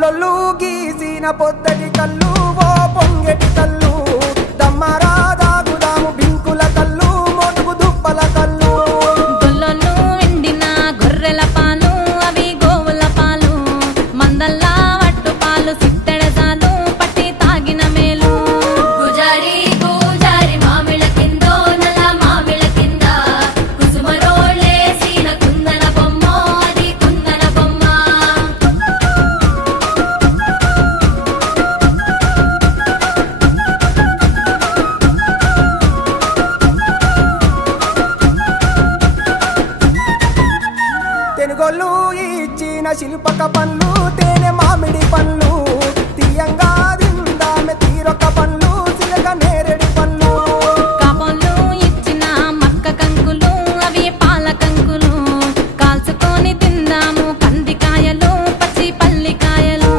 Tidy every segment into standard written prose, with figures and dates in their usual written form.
పండ్లొల్లు గీసిన పొద్దటి కళ్ళు ఓ పొంగెటి కళ్ళు దమ్మరా దాగుదాము బింకుల కళ్ళు మోటుకు దుప్పల కళ్ళు గొల్లలు ఎండిన గొర్రెల పాలు అవి గోవుల పాలు మందల్లా వట్టు పాలు సిత్తెడజాలు పట్టి తాగిన మేలు గుజారి గుజారి మామిళ్ళ కిందో నల్ల మామిళ్ళ కింద కుసుమరోళ్ళేసిన కుందన బొమ్మ అది కుందన బొమ్మ తెనుగొల్లు ఇచ్చిన శిల్పక పండ్లు తేనె మామిడి పండ్లు తీయంగా దిందామె తీరొక్క పండ్లు సిలక నేరేడి పండ్లు కాపోళ్ళు ఇచ్చిన మక్క కంకులు అవి పాల కంకులు కాల్చుకొని తిందాము కందికాయలు పచ్చి పల్లికాయలు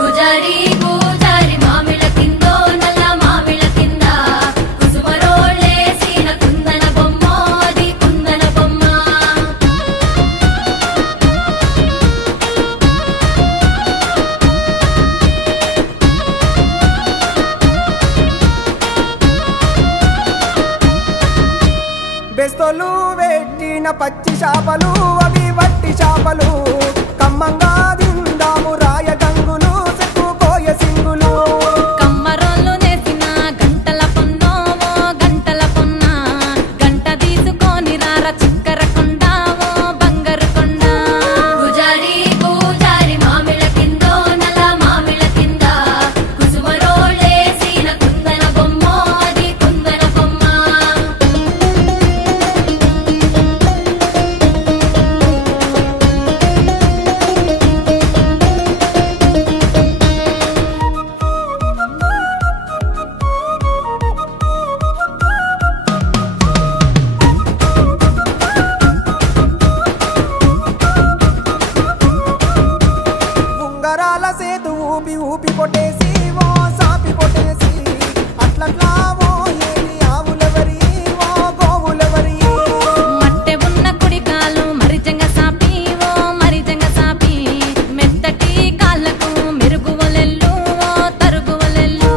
గుజారి గుజారి మామిళ్ళ కిందో నల్ల మామిళ్ళ కింద కుసుమరోళ్ళేసిన కుందన బొమ్మ అది కుందన బొమ్మ బెస్తోలు పెట్టిన పచ్చి చేపలు అవి వట్టి చేపలు కమ్మంగా దిందాము రాయ గంగులు సెక్కు కోయ సింగులు కమ్మరోళ్ళు నేసిన గంటల పొన్నో ఓ గంటల పొన్న గంట తీసుకొని రార చిక్కర కొండ ఓ బంగారు కొండ గుజారి గుజారి మామిళ్ళ కిందో నల్ల మామిళ్ళ కింద కుసుమరోళ్ళేసిన కుందన బొమ్మ అది కుందన బొమ్మ ఉంగరాల సేతు ఊపి ఊపి కొట్టేసి ఓ సాపి కొట్టేసి అట్లట్లా ఓ ఏమి ఆవులెవరి ఓ గోవులెవరి మట్టె ఉన్న కుడికాలు మరిజంగ సాపి ఓ మరిజంగ సాపి మెత్తటి కాళ్ళకు మెరుగువలెల్లు ఓ తరుగువలెల్లు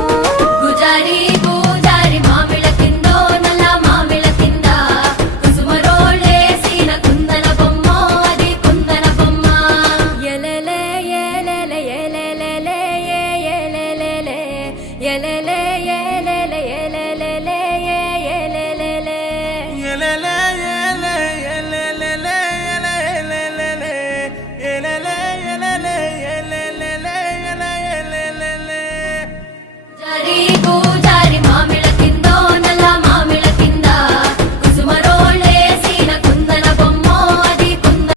గుజారి గుజారి మామిళ్ళ కిందో నల్ల మామిళ్ళ కింద కుసుమరోళ్ళేసిన కుందన బొమ్మ అది కుందన బొమ్మ ఎలెలే ఎలెలే ఎలెలే ఎలెలే ఎలెలే